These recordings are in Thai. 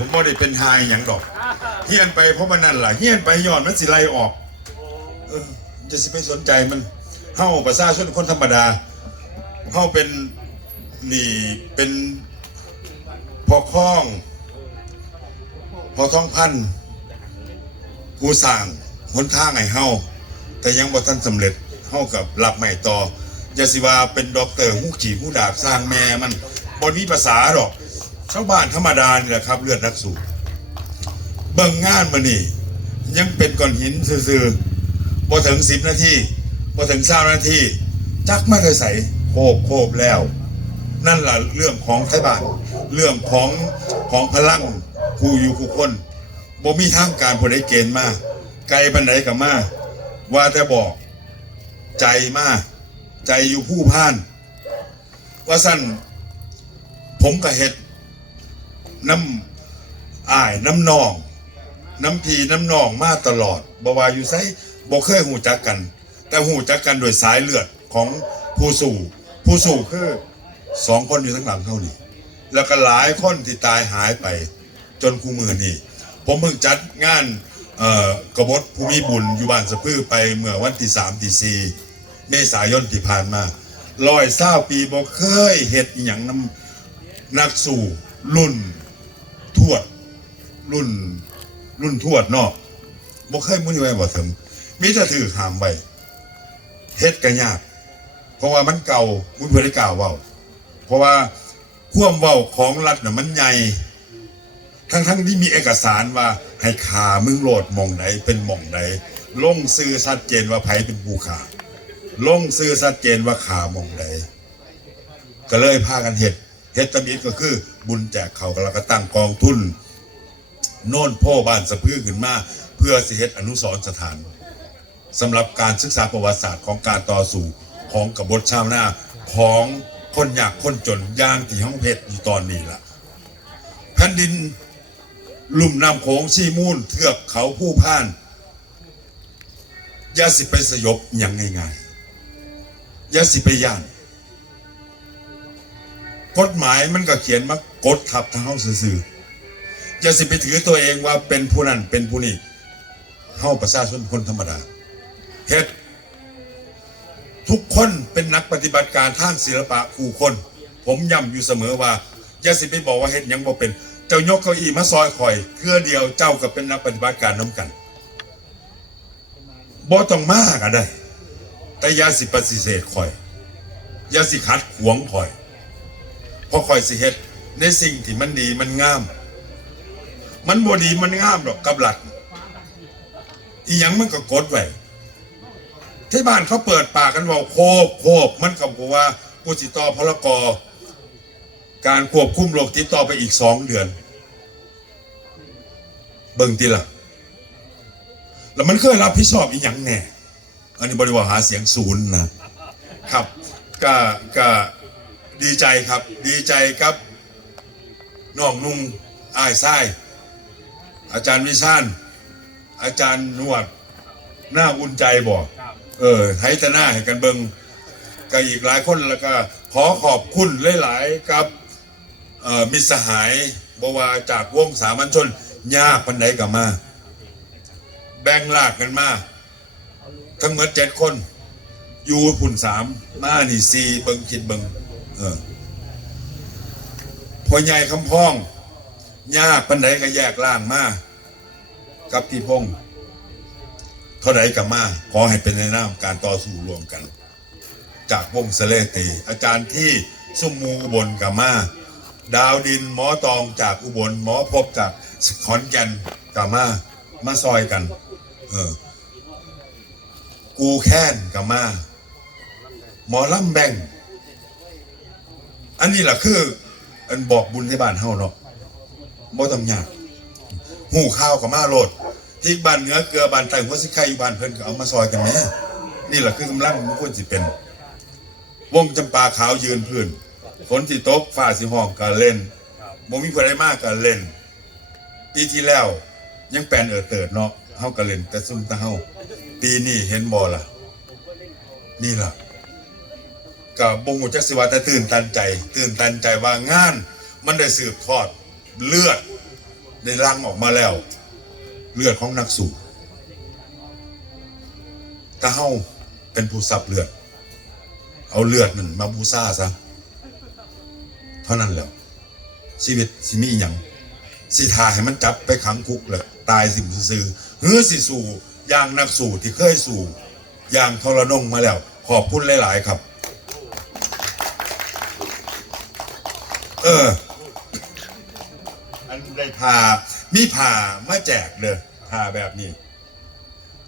ผมบ่ได้เป็นทายอย่างดอกเฮียนไปเพราะมันนั่นแหล่ะเฮียนไปย้อนมันสิไล่ออกเออจะสิไปสนใจมันเฮาประชาชนคนธรรมดาเฮาเป็นนี่เป็นพอคล้องพอท้องพันผู้สร้างหนทางให้เฮาแต่ยังบ่ทันสำเร็จเฮากับรับไม่ต่ออย่าสิว่าเป็นด็อกเตอร์หูจีหูดาบสร้างแม่มันบ่มีภาษาดอก ชาวบ้านธรรมดานี่แหละครับ เลือดนักสู้เบิ่งงานมานี่ ยังเป็นก้อนหินซื่อๆบ่ถึงสิบนาทีบ่ถึงสามนาทีจักมาเลยใส่โคบโคบแล้ว นั่นล่ะเรื่องของไทยบ้าน เรื่องของของพลังผู้อยู่ผู้คนบ่มีทางการผู้ใดเกณฑ์มาไกลปันไหนกับมาว่าแต่บอกใจมาใจอยู่ผู้พ่าน ว่าสั้นผมก็เฮ็ด น้ำอ้ายน้ำนอง น้ำพีน้ำนองมาตลอดบวาอยู่ไซบ่เคยหูจักกัน แต่หูจักกันโดยสายเลือดของผู้สู่ผู้สู่คือสองคนอยู่ทั้งหลังเท่านี้แล้วก็หลายคนที่ตายหายไปจนคู่มือนี่ผมเพิ่งจัดงานกบฏภูมิบุญอยู่บ้านสะพือไปเมื่อวันที่สามที่สี่เมษายนที่ผ่านมาลอยเศร้าปีบ่เคยเฮ็ดอหย่างน้ำนักสู่รุ่น ทวด รุ่น รุ่นทวดเนาะบ่เคยมุ้ยไว้บ่ถึงมีแต่ถือหามไว้เฮ็ดก็ยาก เพราะว่ามันเก่ามุ้ยเพิ่นได้กล่าวเว้า เพราะว่าควมเว้าของรัฐน่ะมันใหญ่ทั้งทั้งที่มีเอกสารว่าให้ขามึงโหลดหมองไหนเป็นหมองไหนลงซื้อชัดเจนว่าไผเป็นผู้ขาลงซื้อชัดเจนว่าขามองไหนก็เลยพากันเฮ็ด เฮ็ดตำอิดก็คือบุญแจกเขาก็แล้วก็ตั้งกองทุน โน่นพ่อบ้านสะพื้ขึ้นมา เพื่อสิเฮ็ดอนุสรณ์สถานสำหรับการศึกษาประวัติศาสตร์ของการต่อสู้ของกบฏชาวนาของคนยากคนจนย่างที่ห้องเพชรอยู่ตอนนี้ล่ะแผ่นดินลุ่มน้ำโขงชีมูลเทือกเขาผู้พ่านยาสิไปสยบอย่างง่ายๆยาสิไปย่าน กฎหมายมันก็เขียนมากดทับทางเฮาซื่อๆอย่าสิไปถือตัวเองว่าเป็นผู้นั้นเป็นผู้นี้เฮาประชาชนคนธรรมดาเฮ็ดทุกคนเป็นนักปฏิบัติการทางศิลปะคู่คน ผมย้ำอยู่เสมอว่าอย่าสิไปบอกว่าเฮ็ดยังบ่เป็น เจ้ายกเก้าอี้มาซอยข่อยเพื่อเดียวเจ้าก็เป็นนักปฏิบัติการน้ำกันบ่ต้องมากก็ได้ แต่อย่าสิปฏิเสธข่อยอย่าสิขัดขวงข่อย เพราะคอยสิเฮ็ดในสิ่งที่มันดีมันงาม มันบ่ดีมันงามดอกกับหลัก อีหยังมันก็กดไว้ที่บ้านเขาเปิดปากกันว่าโคบโคบมันกับกูว่ากูสิต่อพลกรการควบคุมโรคติดต่อไปอีกสองเดือน เบิ่งทีละแล้วมันเคยรับผิดชอบอีหยังแน่ อันนี้บริวารหาเสียงศูนย์นะครับก็ก็ ดีใจครับ ดีใจครับน้องนุ่งอ้ายไส้อาจารย์วิชานอาจารย์นวด หน้าอุ่นใจบอกเออให้แต่หน้าให้กันเบิงกับอีกหลายคนแล้วก็ ขอขอบคุณหลายๆกับเอ่อมิตรสหายบว่าจากวงสามัญชนยากปันไดกับมา แบ่งลากกันมา ทั้งหมดเจ็ดคน อยู่หุ่นสามมานี่สี่เบิงคิดเบิงเออ พอใหญ่คำพ้องยากปันไดก็แยกล่างมากับพี่พงเท่าไหรกับมาขอให้เป็นในนามการต่อสู้รวมกัน จากวงเสเลตีอาจารย์ที่สุมมูอุบลกับมาดาวดินหมอตองจากอุบลหมอพบจากขอนแก่นกับมามาซอยกัน เออ กูแค้นกับมาหมอลำแบ่ง อันนี้แหละคือ อันบอกบุญให้บ้านเฮาเนาะบ่ต้องยากหูข้าวกับมาโลดที่บ้านเหนือเกลือบ้านใต้หัวสิไข่อยู่บ้านเพิ่นก็เอามาซอยกันแหม่นี่แหละคือกำลังมันควรสิเป็น วงจำปาขาวยืนพื้นฝนที่ตกฟ้าสิห้องก็เล่นบ่มีผู้ใดมากก็เล่นปีที่แล้วยังแปลนเออเติดเนาะเฮาก็เล่นแต่ซุ่มแตะเฮาปีนี้เห็นบ่ล่ะ นี่ล่ะ กับบงหูจักสิวาแต่ตื่นตันใจ ตื่นตันใจว่างาน มันได้สืบทอดเลือดได้ลังออกมาแล้ว เลือดของนักสู้ถ้าเฮาเป็นผู้สับเลือด เอาเลือดนั่นมาบูซาซะเท่านั้นแหล้ว ชีวิตสิมีอย่างสิทาให้มันจับไปขังคุกเลยตายสิมซื่อๆหรือสิสู่อย่างนักสู่ที่เคยสู่อย่างทรนงมาแล้ว ขอบคุณหลาย ๆ ครับ เออ อันได้ผ่ามีผ่ามาแจกเลยผ่าแบบนี้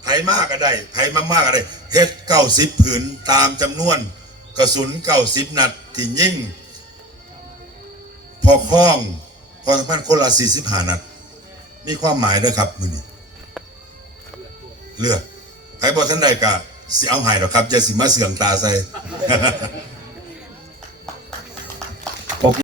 ไผมากก็ได้ไผมามากก็ได้เฮ็ดเก้าสิบผืนตามจำนวน กระสุนเก้าสิบนัดที่ยิ่ง พอคล้อง พอสัมพันธ์คนละสี่สิบหานัด มีความหมายด้วยครับมือนี้เลือดใครบอกท่านใดกะสิเอาหายหรอกครับอย่าสิมาเสื่องตาใส่